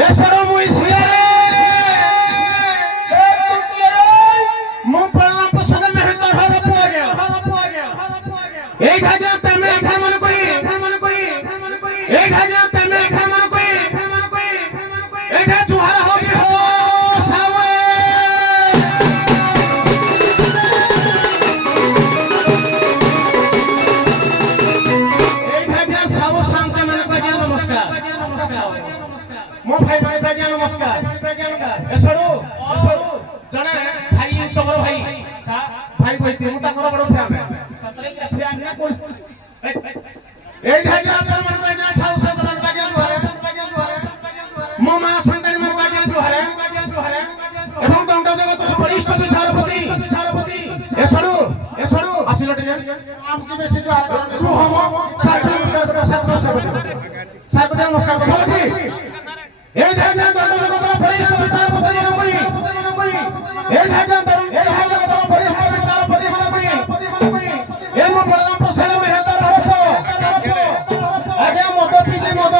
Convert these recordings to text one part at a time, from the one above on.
এছাড়াও মুই সিয়ারে মু পরম পছন্দ মেহনত হরে পড়ে এই ঢাকা তেমে ভ্রমণ করি এই ঢাকা তেমে ভ্রমণ করি এটা জুহার হবে হো সাওয়ে এই ঢাকা সাও শান্ত মানে কই নমস্কার মো ভাই মানে কই নমস্কার এছাড়াও জনে ভাই তোমার ভাই ভাই কইতে মু তাকর বড় ফ্যান এই ঢাকা আপনার মনে কই সাও শান্ত মানে কই জুহারে মো মা সন্তান মানে কই জুহারে এবং দণ্ড জগতের বরিষ্ঠ বিচারপতি এছাড়াও আসিল টিকে আম কি বেশি জুহার সুহম সার্বজনীন নমস্কার ভালো কি এই ঢাকা দণ্ড জগতের বরিষ্ঠ বিচারপতি নকরি এই ঢাকা জগতের বরিষ্ঠ বিচারপতি নকরি এই মো বড় প্রসাদ মেহতার হপ আগে মদ পিজি মদ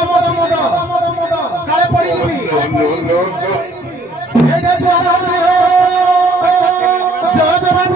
কালে পড়ি দিবি এইটা জোয়ার হবে জয় জবান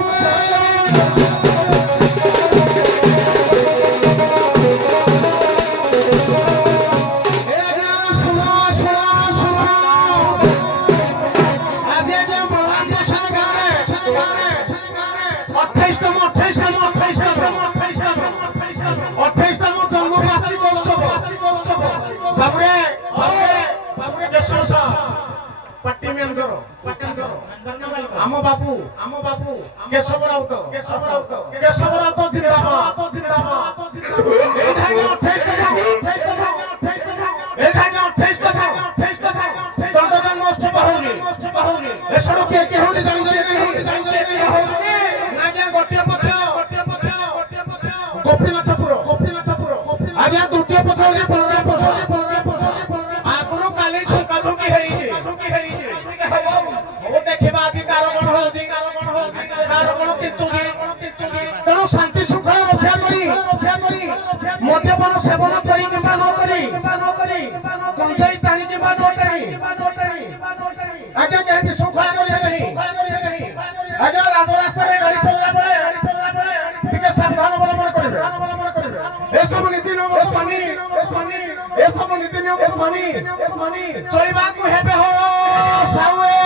ଆମ ବାବୁ କେଶବ ରାଉତ ଜିନ୍ଦାବାଦ ଏଠାକେ 28 କଥା ଦଣ୍ଡ ଜନ୍ମୋତ୍ସବ ହଉନି ଏସବୁ କିଏ କିଏ ହଉନି ଜାଣିଛନ୍ତି ନା ଆଜ୍ଞା ଗୋଟିଏ ପକ୍ଷ ଗୋପୀନାଥପୁର ଆଜ୍ଞା ଦ୍ୱିତୀୟ ପକ୍ଷ ହଉଛି ବଳରାମପୁର ଆଗରୁ କାଲି ଠୁଙ୍କାଠୁଙ୍କି ହେଇଛି ଦେଖିବା ଆଜି କାର କଣ ହଉଛି କାର କଣ କିନ୍ତୁଛି ତେଣୁ ଶାନ୍ତି ଶୃଙ୍ଖଳା ରକ୍ଷା କରି ମଦ୍ୟପାନ ସେବନ କରି କିମ୍ବା ନ କରି ଗଞ୍ଜେଇ ଟାଣି କିମ୍ବା ନ ଟାଣି ଆଜ୍ଞା କେମିତି ଶୃଙ୍ଖଳା କରିବେ ନାହିଁ ଆଜ୍ଞା ରାଜରାସ୍ତାରେ ଗାଡି ଚଳିଲା ବେଳେ ଟିକେ ସାବଧାନ ଅବଲମ୍ବନ କରିବେ ଏସବୁ ନୀତି ନିୟମ ମାନି ଚଳିବାକୁ ହେବେ ହୋ ସାଉଏ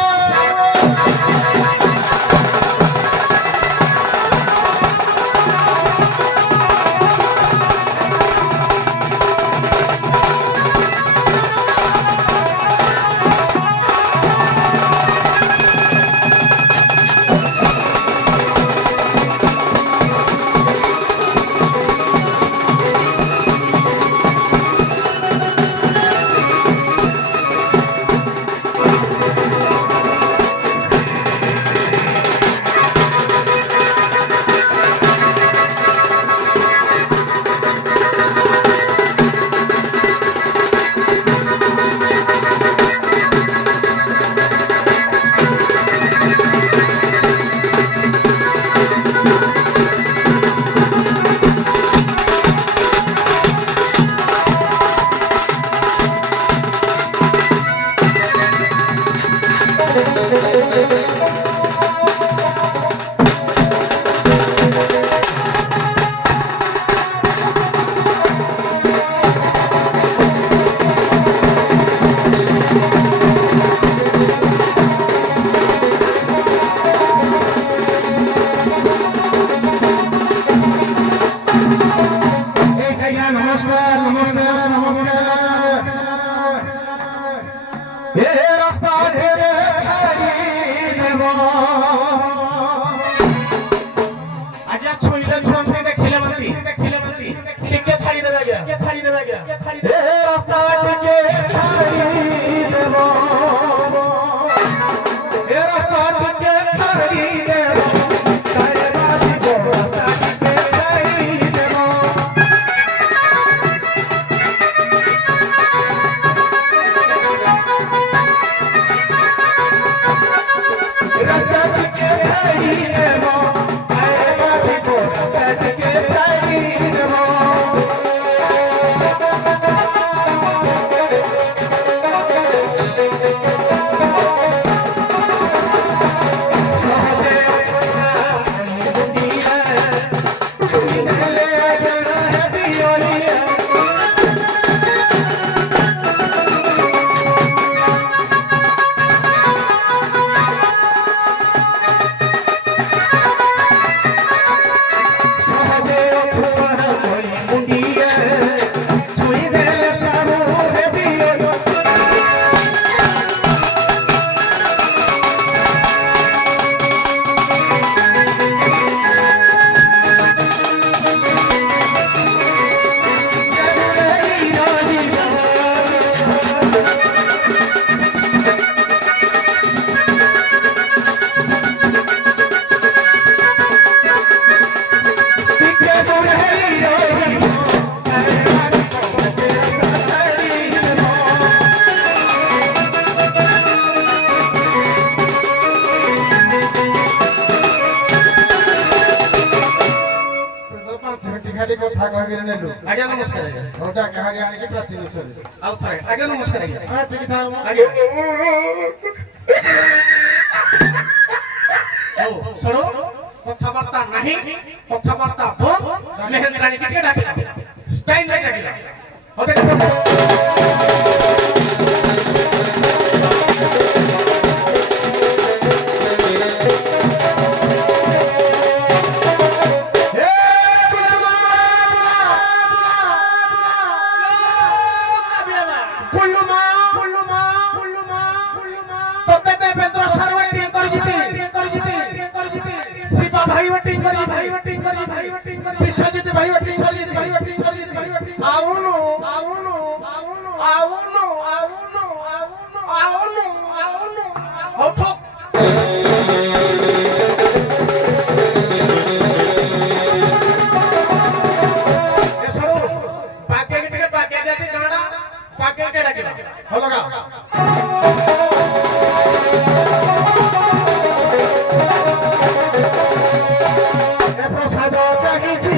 କଥା କହିକି ନେଲୁ ଆଜ୍ଞା ନମସ୍କାର ଆଜ୍ଞା ଓଟା କାହାରି ଆଣିକି ପ୍ରାଚୀନ ସରି ଆଉ ଥରେ ଆଜ୍ଞା ନମସ୍କାର ଆଜ୍ଞା ହଁ ଠିକ ଥାଉ ଆଜ୍ଞା ହଉ ଶୁଣ କଥାବାର୍ତ୍ତା ନାହିଁ କଥାବାର୍ତ୍ତା ବନ୍ଦ ମେହେନ୍ଦ୍ରାଣୀ ଟିକେ ଡାକିଲା ଷ୍ଟାଇଲ ରେ ଡାକିଲା ଓକେ విశ్వజిత్ భాई వటింగ్ సర్జిత్ భాई వటింగ్ సర్జిత్ భాई వటింగ్ అవును అవును అవును అవును అవును అవును అవును అవును అవును এসো পাকে টিকে পাকে যাচ্ছে গাড়া পাকে কে ডাকিলা হলো গা এ প্রসাদ চাহিছি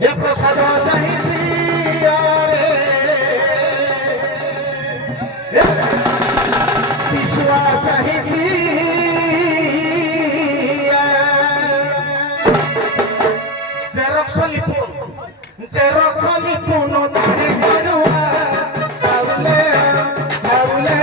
ଏ ପ୍ରସାଦ ଚାହିଁଛି ବିଶ୍ଵା ଚାହିଁଛି ଜେରକ୍ସ ଲିପୁନ ଚାହିଁ ପାରୁଆ ଆଉଲେ ଆଉଲେ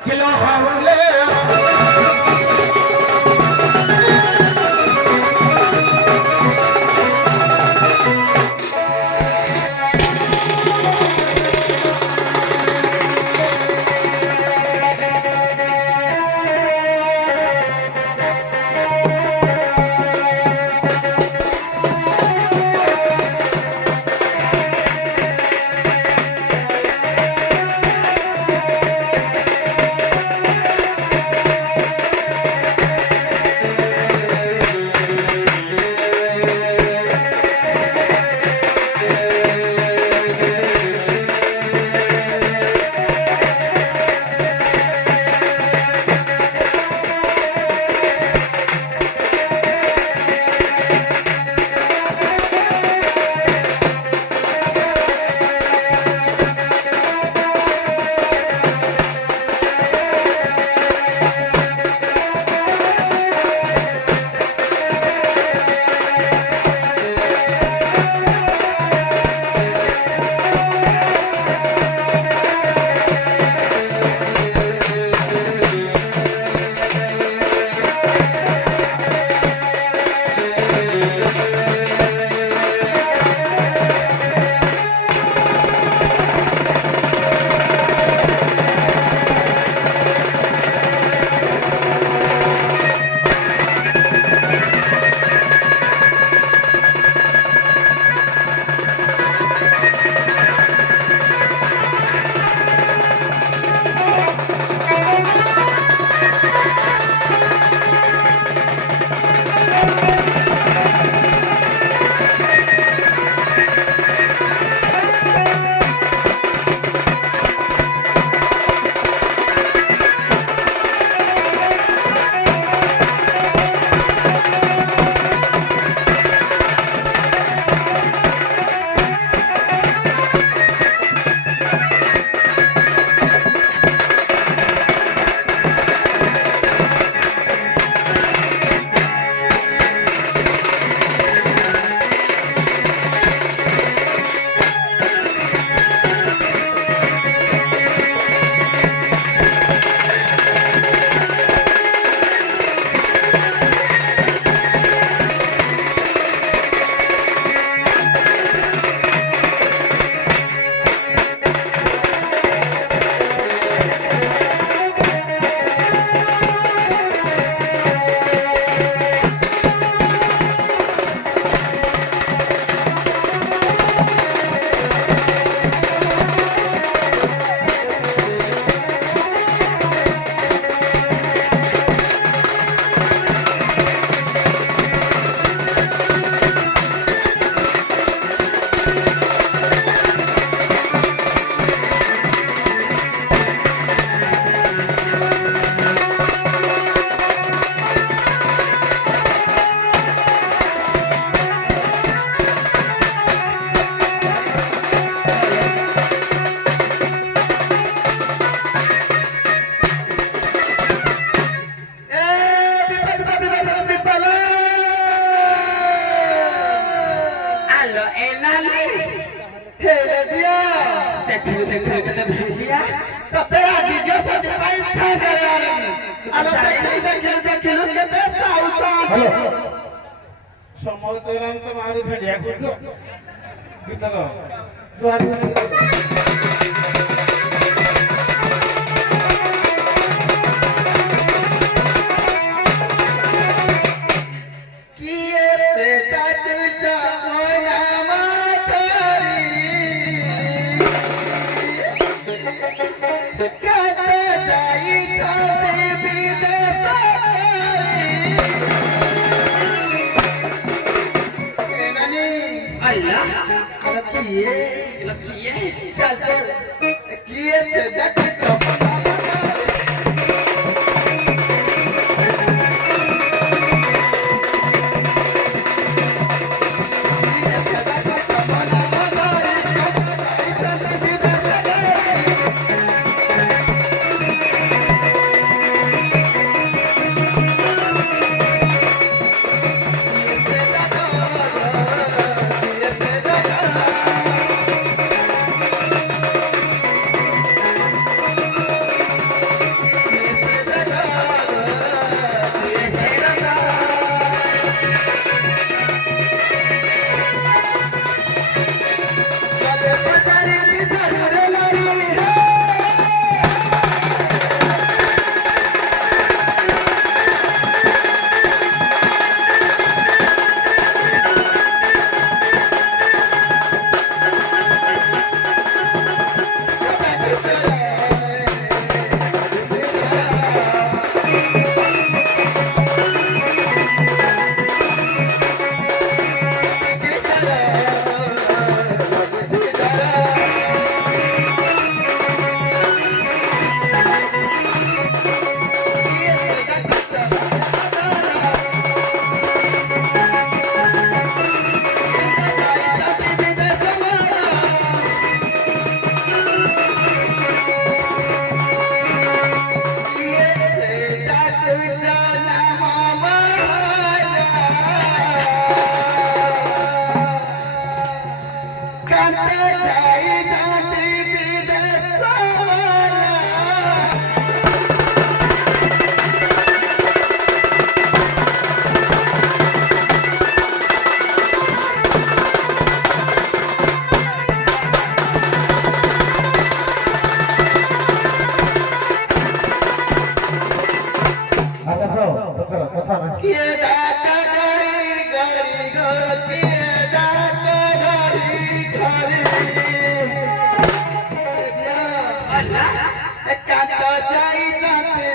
किलो हावले আলো দেখিল দেখিল কেতে সাউসান ସମସ୍ତେ ତ ମାରି ଫେରିଆ କରୁଛୁ ଗୀତ ଗାଅ ଜୁହାର কিয়ে সেটা তুলছা মনা মাতারি কাতে যাই ছাতে বিদেশে নানি আল্লাহ আরে কিয়ে চল চল কিয়ে সেটা তুলছা କଥା ନାହିଁ কিয়ে ডাকা গাড়ি গাড়ি গো কিয়ে ডাকা গাড়ি গাড়ি আল্লাহ কাত যাই জানতে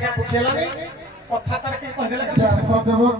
କେ ପୁଛେଲାନି କଥା ତାର କେ କହିଦେଲା ବ୍ୟାସଦେବ